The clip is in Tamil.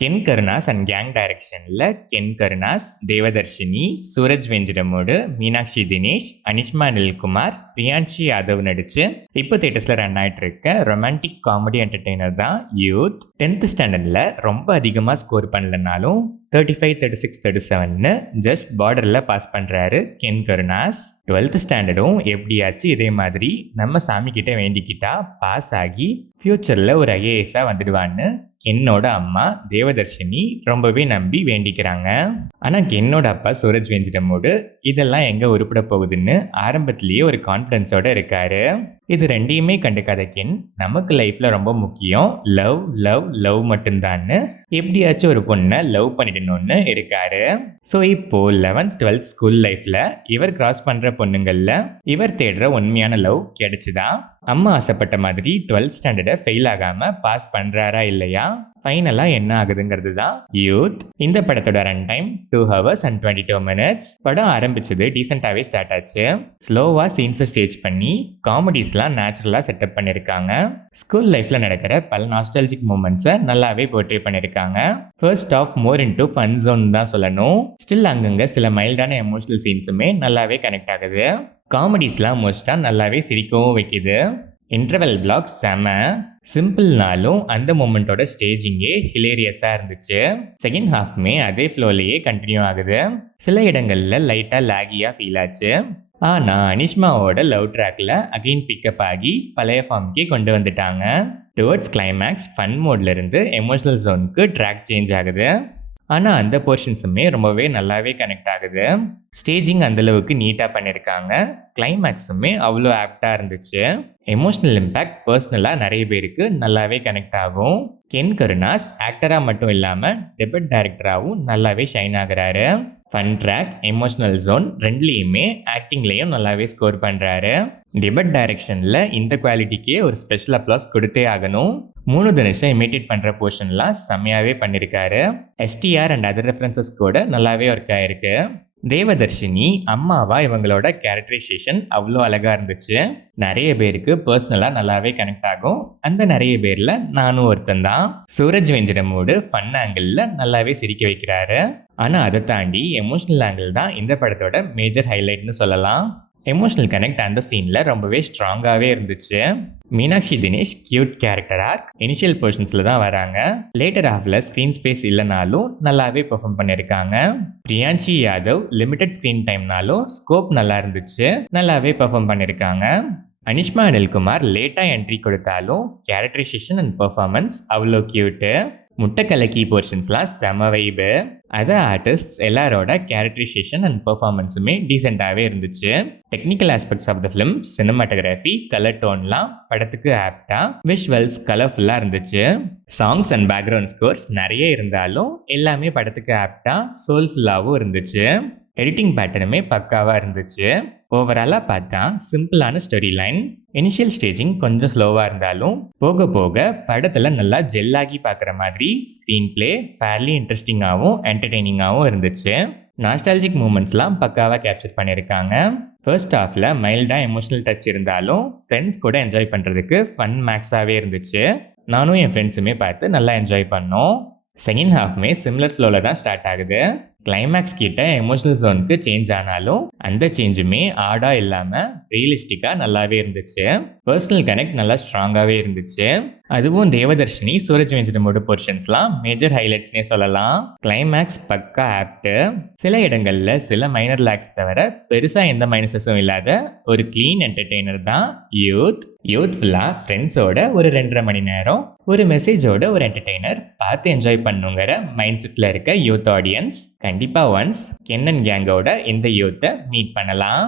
கென் கருணாஸ் அண்ட் கேங் டைரக்ஷன்ல கென் கருணாஸ், தேவதர்ஷினி, சூரஜ் வெஞ்சிரமோடு, மீனாட்சி தினேஷ், அனிஷ்மா அனில்குமார், பிரியான்ஷி யாதவ் நடிச்சு இப்போ தியேட்டர்ஸ்ல ரன் ஆயிட்டு இருக்க ரொமான்டிக் காமெடி என்டர்டெய்னர் தான் யூத். 10th ஸ்டாண்டர்ட்ல ரொம்ப அதிகமாக ஸ்கோர் பண்ணலனாலும் 35, 36, 37ன்னு ஜஸ்ட் பார்டரில் பாஸ் பண்ணுறாரு கென் கருணாஸ். 12th ஸ்டாண்டர்டும் எப்படியாச்சும் இதே மாதிரி நம்ம சாமி கிட்ட வேண்டிக்கிட்டா பாஸ் ஆகி ஃப்யூச்சரில் ஒரு ஐஏஎஸ்ஸாக வந்துடுவான்னு கென்னோட அம்மா தேவதர்ஷினி ரொம்பவே நம்பி வேண்டிக்கிறாங்க. ஆனால் கென்னோட அப்பா சூரஜ் வெஞ்சிரமோடு இதெல்லாம் எங்கே உருப்பிட போகுதுன்னு ஆரம்பத்திலேயே ஒரு கான்ஃபிடன்ஸோடு இருக்காரு. இது ரெண்டையுமே கண்டுக்காத கென் நமக்கு லைஃப்பில் ரொம்ப முக்கியம் லவ் லவ் லவ் மட்டும்தான்னு எப்படியாச்சும் ஒரு பொண்ணை லவ் பண்ணிடணும்னு இருக்காரு. ஸோ இப்போ 11th 12th ஸ்கூல் லைஃப்பில் இவர் கிராஸ் பண்ணுற பொண்ணுங்களில் இவர் தேடுற உண்மையான லவ் கிடைச்சுதா? அம்மா ஆசைப்பட்ட மாதிரி 12th ஸ்டாண்டர்டை ஃபெயில் ஆகாமல் பாஸ் பண்ணுறாரா இல்லையா? ஃபைனலாக என்ன ஆகுதுங்கிறது தான் யூத். இந்த படத்தோட run time 2 hours and 22 minutes. படம் ஆரம்பிச்சது டீசெண்டாகவே ஸ்டார்ட் ஆச்சு. ஸ்லோவாக சீன்ஸை ஸ்டேஜ் பண்ணி காமெடிஸ்லாம் நேச்சுரலாக செட்டப் பண்ணியிருக்காங்க. ஸ்கூல் லைஃப்பில் நடக்கிற பல நாஸ்டாலஜிக் மூமெண்ட்ஸை நல்லாவே போர்ட்ரே பண்ணியிருக்காங்க. First half more into fun zone தான் சொல்லணும். ஸ்டில் அங்கங்கே சில மைல்டான எமோஷனல் சீன்ஸுமே நல்லாவே கனெக்ட் ஆகுது. காமெடிஸ்லாம் மோஸ்ட்டாக நல்லாவே சிரிக்கவும் வைக்குது. இன்டர்வெல் பிளாக் செம சிம்பிள்னாலும் அந்த மூமெண்ட்டோட ஸ்டேஜிங்கே ஹிலேரியஸாக இருந்துச்சு. செகண்ட் ஹாஃப்மே அதே ஃப்ளோலையே கண்டினியூ ஆகுது. சில இடங்களில் லைட்டாக லேகியாக ஃபீல் ஆச்சு. ஆனால் அனிஷ்மாவோட லவ் ட்ராக்ல அகெயின் பிக்கப் ஆகி பழைய ஃபார்முக்கே கொண்டு வந்துட்டாங்க. டுவர்ட்ஸ் கிளைமேக்ஸ் ஃபன் மோட்லேருந்து எமோஷனல் ஜோனுக்கு ட்ராக் சேஞ்ச் ஆகுது. ஆனால் அந்த போர்ஷன்ஸுமே ரொம்பவே நல்லாவே கனெக்ட் ஆகுது. ஸ்டேஜிங் அந்தளவுக்கு நீட்டாக பண்ணியிருக்காங்க. கிளைமேக்ஸுமே அவ்வளோ ஆப்டாக இருந்துச்சு. எமோஷ்னல் இம்பேக்ட் பர்சனலாக நிறைய பேருக்கு நல்லாவே கனெக்ட் ஆகும். கென் கருணாஸ் ஆக்டராக மட்டும் இல்லாமல் டெபியூட் டைரக்டராகவும் நல்லாவே ஷைன் ஆகுறாரு. ஃபன் ட்ராக், எமோஷ்னல் ஜோன் ரெண்டுலேயுமே ஆக்டிங்லேயும் நல்லாவே ஸ்கோர் பண்ணுறாரு. டெபியூட் டைரக்ஷனில் இந்த குவாலிட்டிக்கே ஒரு ஸ்பெஷல் அப்ளாஸ் கொடுத்தே ஆகணும். 3 தனுஷை இமிட்டேட் பண்ணுற போர்ஷன்லாம் செம்மையாகவே பண்ணியிருக்காரு. எஸ்டிஆர் அண்ட் அதர் ரெஃபரன்சஸ் கூட நல்லாவே ஒர்க் ஆகிருக்கு. தேவதர்ஷினி அம்மாவா இவங்களோட கேரக்டரைசேஷன் அவ்வளோ அழகாக இருந்துச்சு. நிறைய பேருக்கு பர்சனலாக நல்லாவே கனெக்ட் ஆகும். அந்த நிறைய பேரில் நானும் ஒருத்தன் தான். சூரஜ் வெஞ்சிரமோடு ஃபன் ஆங்கிளில் நல்லாவே சிரிக்க வைக்கிறாரு. ஆனால் அதை தாண்டி எமோஷ்னல் ஆங்கிள் தான் இந்த படத்தோட மேஜர் ஹைலைட்னு சொல்லலாம். எமோஷனல் கனெக்ட் அந்த சீனில் ரொம்பவே ஸ்ட்ராங்காகவே இருந்துச்சு. Meenakshi Dinesh cute character arc initial போர்ஷன்ஸில் தான் வராங்க. லேட்டர் ஹாஃபில் ஸ்க்ரீன் ஸ்பேஸ் இல்லைனாலும் நல்லாவே பெர்ஃபார்ம் பண்ணியிருக்காங்க. பிரியான்ஷி யாதவ் லிமிட்டட் ஸ்க்ரீன் டைம்னாலும் ஸ்கோப் நல்லா இருந்துச்சு, நல்லாவே பெர்ஃபார்ம் பண்ணியிருக்காங்க. அனிஷ்மா அனில்குமார் லேட்டாக என்ட்ரி கொடுத்தாலும் கேரக்டரைசேஷன் அண்ட் பெர்ஃபார்மன்ஸ் அவ்வளோ கியூட்டு. முட்டை கலக்கி போர்ஷன்ஸ்லாம் செம வைபு. அதர் ஆர்டிஸ்ட் எல்லாரோட கேரக்டரைசேஷன் அண்ட் பெர்ஃபார்மன்ஸுமே டீசெண்டாகவே இருந்துச்சு. Technical aspects of the film, cinematography, colour டோன்லாம் படத்துக்கு ஆப்டாக, விஷுவல்ஸ் கலர்ஃபுல்லாக இருந்துச்சு. சாங்ஸ் அண்ட் பேக்ரவுண்ட் ஸ்கோர்ஸ் நிறைய இருந்தாலும் எல்லாமே படத்துக்கு ஆப்டாக சோல்ஃபுல்லாகவும் இருந்துச்சு. எடிட்டிங் பேட்டர்னுமே பக்காவாக இருந்துச்சு. ஓவராலாக பார்த்தா சிம்பிளான ஸ்டோரி லைன். இனிஷியல் ஸ்டேஜிங் கொஞ்சம் ஸ்லோவாக இருந்தாலும் போக போக படத்தில் நல்லா ஜெல்லாகி பார்க்குற மாதிரி ஸ்க்ரீன் பிளே ஃபேர்லி இன்ட்ரெஸ்டிங்காகவும் என்டர்டெய்னிங்காகவும் இருந்துச்சு. நாஸ்டாலஜிக் மூமெண்ட்ஸ்லாம் பக்காவாக கேப்சர் பண்ணியிருக்காங்க. ஃபர்ஸ்ட் ஹாஃபில் மைல்டாக எமோஷனல் டச் இருந்தாலும் ஃப்ரெண்ட்ஸ் கூட என்ஜாய் பண்ணுறதுக்கு ஃபன் மேக்ஸாகவே இருந்துச்சு. நானும் என் ஃப்ரெண்ட்ஸுமே பார்த்து நல்லா என்ஜாய் பண்ணோம். செகண்ட் ஹாஃப்மே சிமிலர் ஃப்ளோவில் தான் ஸ்டார்ட் ஆகுது. கிளைமேக்ஸ் கிட்ட எமோஷனல் ஜோனுக்கு சேஞ்ச் ஆனாலும் அந்த சேஞ்சுமே ஆடாக இல்லாமல் ரியலிஸ்டிக்காக நல்லாவே இருந்துச்சு. பர்சனல் கனெக்ட் நல்லா ஸ்ட்ராங்காகவே இருந்துச்சு. அதுவும் தேவதர்ஷினி, சூரஜ் வெஞ்சிரமோட போர்ஷன்ஸ்லாம் மேஜர் ஹைலைட்ஸ்னே சொல்லலாம். கிளைமேக்ஸ் பக்கா ஆப்டு. சில இடங்களில் சில மைனர் லேக்ஸ் தவிர பெருசாக எந்த மைனஸஸும் இல்லாத ஒரு க்ளீன் என்டர்டெய்னர் தான் யூத். யூத்ஃபுல்லாக ஃப்ரெண்ட்ஸோட ஒரு 2.5 மணி நேரம் ஒரு மெசேஜோட ஒரு என்டர்டெய்னர் பார்த்து என்ஜாய் பண்ணுங்கிற மைண்ட் செட்டில் இருக்க யூத் ஆடியன்ஸ் கண்டிப்பாக ஒன்ஸ் கென் அண்ட் கேங்கோட இந்த யூத்தை மீட் பண்ணலாம்.